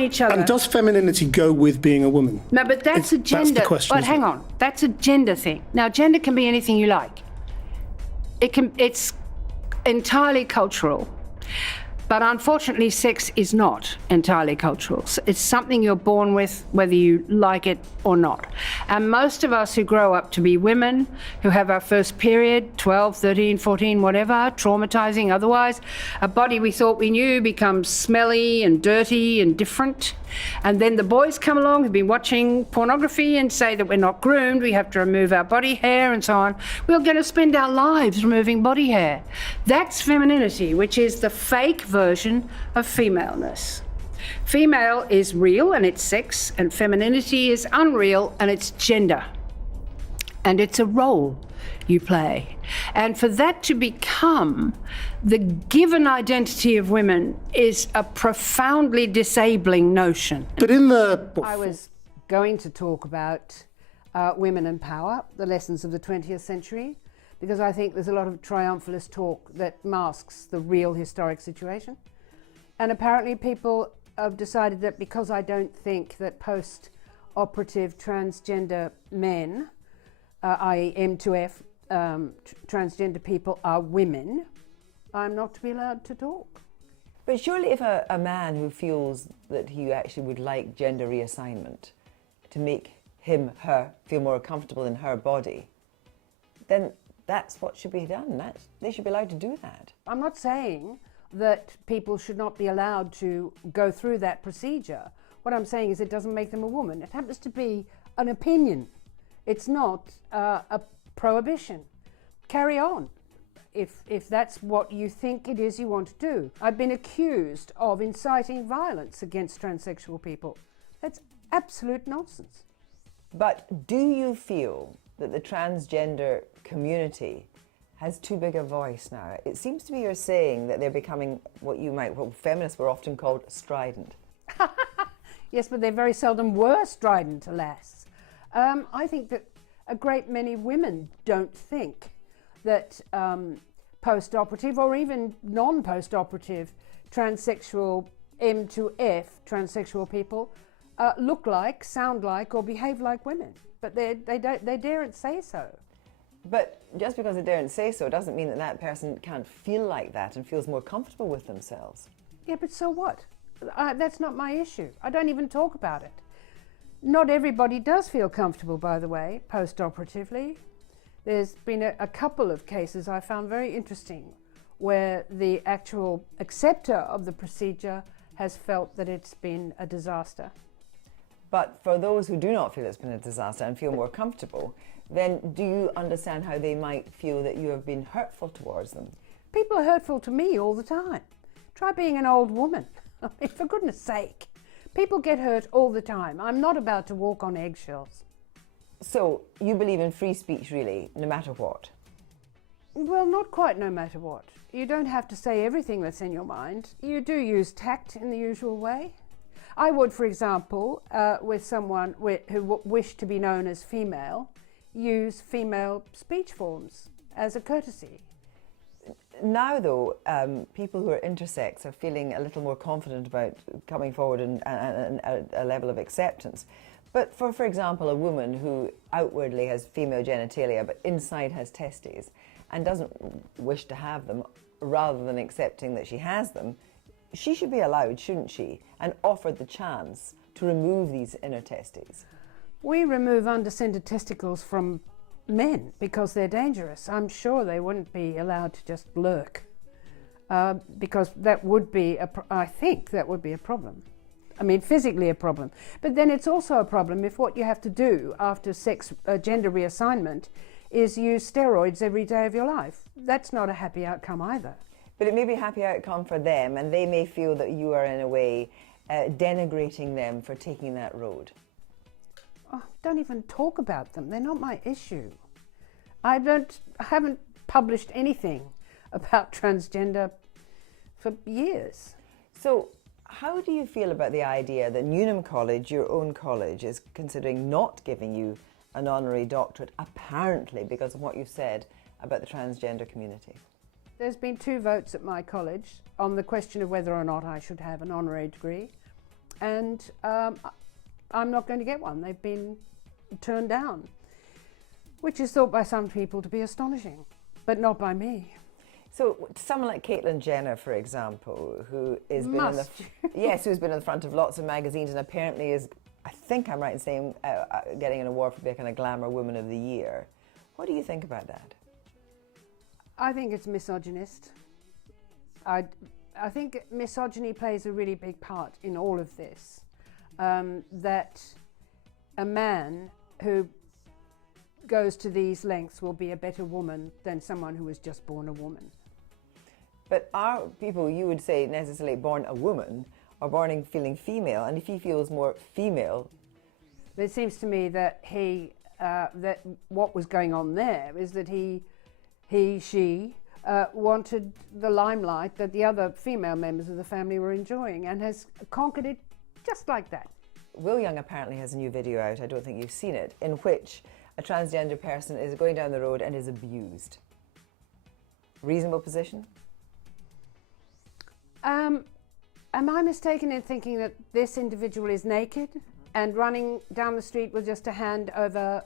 each other. And does femininity go with being a woman? No, but that's a gender. That's the question, but hang on, that's a gender thing. Now, gender can be anything you like. It's entirely cultural. But unfortunately, sex is not entirely cultural. It's something you're born with, whether you like it or not. And most of us who grow up to be women, who have our first period, 12, 13, 14, whatever, traumatizing otherwise, a body we thought we knew becomes smelly and dirty and different. And then the boys come along who've been watching pornography and say that we're not groomed, we have to remove our body hair and so on. We're going to spend our lives removing body hair. That's femininity, which is the fake version of femaleness. Female is real and it's sex, and femininity is unreal and it's gender. And it's a role you play. And for that to become the given identity of women is a profoundly disabling notion. But in the... I was going to talk about women and power, the lessons of the 20th century, because I think there's a lot of triumphalist talk that masks the real historic situation. And apparently people have decided that because I don't think that post-operative transgender men, i.e. M2F, transgender people are women, I'm not to be allowed to talk. But surely if a man who feels that he actually would like gender reassignment to make him, her, feel more comfortable in her body, then that's what should be done. They should be allowed to do that. I'm not saying that people should not be allowed to go through that procedure. What I'm saying is it doesn't make them a woman. It happens to be an opinion. It's not a prohibition. Carry on if that's what you think it is you want to do. I've been accused of inciting violence against transsexual people. That's absolute nonsense. But do you feel that the transgender community has too big a voice now? It seems to me you're saying that they're becoming what feminists were often called strident. Yes, but they very seldom were strident, alas. I think that a great many women don't think that post-operative or even non-post-operative transsexual M2F transsexual people look like, sound like, or behave like women. But they daren't say so. But just because they daren't say so doesn't mean that that person can't feel like that and feels more comfortable with themselves. Yeah, but so what? That's not my issue. I don't even talk about it. Not everybody does feel comfortable, by the way, post-operatively. There's been a couple of cases I found very interesting where the actual acceptor of the procedure has felt that it's been a disaster. But for those who do not feel it's been a disaster and feel more comfortable, then do you understand how they might feel that you have been hurtful towards them? People are hurtful to me all the time. Try being an old woman. I mean, for goodness sake. People get hurt all the time. I'm not about to walk on eggshells. So you believe in free speech, really, no matter what? Well, not quite no matter what. You don't have to say everything that's in your mind. You do use tact in the usual way. I would, for example, with someone who wished to be known as female, use female speech forms as a courtesy. Now, though, people who are intersex are feeling a little more confident about coming forward and a level of acceptance. But for example, a woman who outwardly has female genitalia but inside has testes and doesn't wish to have them, rather than accepting that she has them, she should be allowed, shouldn't she, and offered the chance to remove these inner testes. We remove undescended testicles from men because they're dangerous. I'm sure they wouldn't be allowed to just lurk because that would be, I think that would be a problem. I mean, physically a problem. But then it's also a problem if what you have to do after gender reassignment is use steroids every day of your life. That's not a happy outcome either. But it may be a happy outcome for them, and they may feel that you are in a way denigrating them for taking that road. Oh, don't even talk about them. They're not my issue. I haven't published anything about transgender for years. So how do you feel about the idea that Newnham College, your own college, is considering not giving you an honorary doctorate, apparently because of what you've said about the transgender community? There's been 2 votes at my college on the question of whether or not I should have an honorary degree. and I'm not going to get one. They've been turned down, which is thought by some people to be astonishing, but not by me. So someone like Caitlyn Jenner, for example, who has been who's been on the front of lots of magazines and apparently is, I think I'm right in saying, getting an award for being a Glamour Woman of the Year. What do you think about that? I think it's misogynist. I think misogyny plays a really big part in all of this. That a man who goes to these lengths will be a better woman than someone who was just born a woman. But are people, you would say, necessarily born a woman or born feeling female? And if he feels more female... It seems to me that that what was going on there is that she wanted the limelight that the other female members of the family were enjoying and has conquered it just like that. Will Young apparently has a new video out, I don't think you've seen it, in which a transgender person is going down the road and is abused. Reasonable position? Am I mistaken in thinking that this individual is naked and running down the street with just a hand over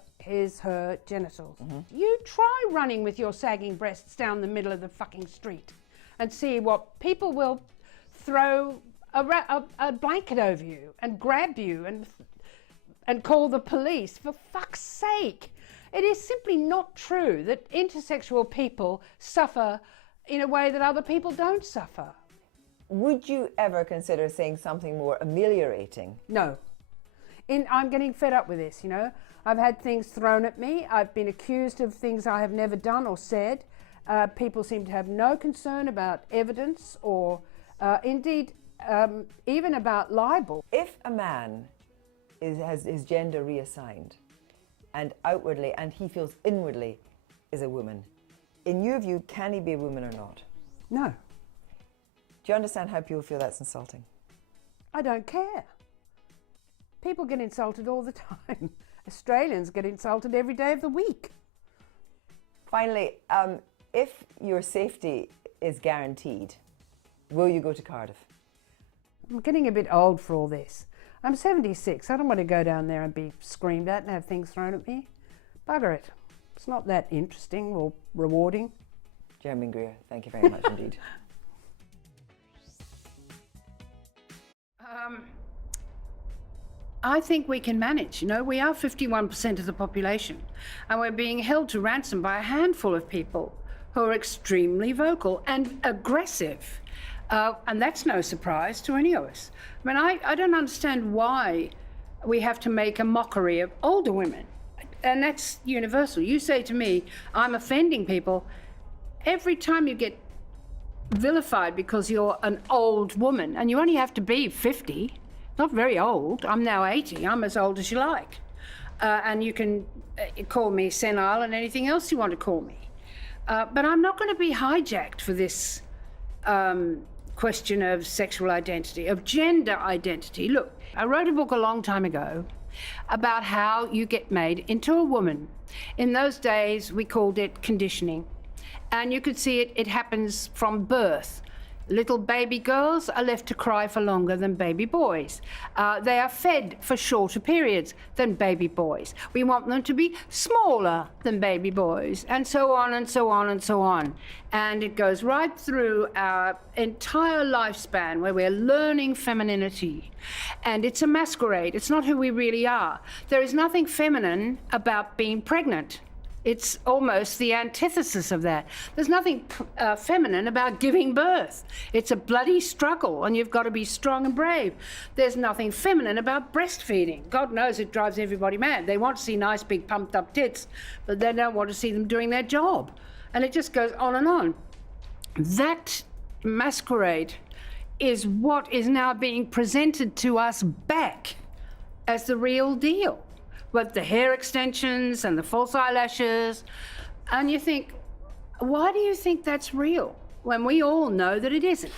her genitals? Mm-hmm. You try running with your sagging breasts down the middle of the fucking street and see what people will throw a blanket over you and grab you and call the police. For fuck's sake. It is simply not true that intersexual people suffer in a way that other people don't suffer. Would you ever consider saying something more ameliorating? No. I'm getting fed up with this, you know. I've had things thrown at me. I've been accused of things I have never done or said. People seem to have no concern about evidence or indeed even about libel. If a man has his gender reassigned and outwardly and he feels inwardly is a woman, in your view, can he be a woman or not? No. Do you understand how people feel that's insulting? I don't care. People get insulted all the time. Australians get insulted every day of the week. Finally, if your safety is guaranteed, will you go to Cardiff? I'm getting a bit old for all this. I'm 76. I don't want to go down there and be screamed at and have things thrown at me. Bugger it. It's not that interesting or rewarding. Germaine Greer, thank you very much indeed. I think we can manage. You know, we are 51% of the population, and we're being held to ransom by a handful of people who are extremely vocal and aggressive. And that's no surprise to any of us. I mean, I don't understand why we have to make a mockery of older women. And that's universal. You say to me, I'm offending people. Every time you get vilified because you're an old woman, and you only have to be 50, not very old. I'm now 80. I'm as old as you like. And you can call me senile and anything else you want to call me. But I'm not going to be hijacked for this question of sexual identity, of gender identity. Look, I wrote a book a long time ago about how you get made into a woman. In those days, we called it conditioning. And you could see it happens from birth. Little baby girls are left to cry for longer than baby boys. They are fed for shorter periods than baby boys. We want them to be smaller than baby boys, and so on and so on and so on. And it goes right through our entire lifespan where we're learning femininity. And it's a masquerade. It's not who we really are. There is nothing feminine about being pregnant. It's almost the antithesis of that. There's nothing feminine about giving birth. It's a bloody struggle, and you've got to be strong and brave. There's nothing feminine about breastfeeding. God knows it drives everybody mad. They want to see nice, big, pumped-up tits, but they don't want to see them doing their job. And it just goes on and on. That masquerade is what is now being presented to us back as the real deal. With the hair extensions and the false eyelashes. And you think, why do you think that's real when we all know that it isn't?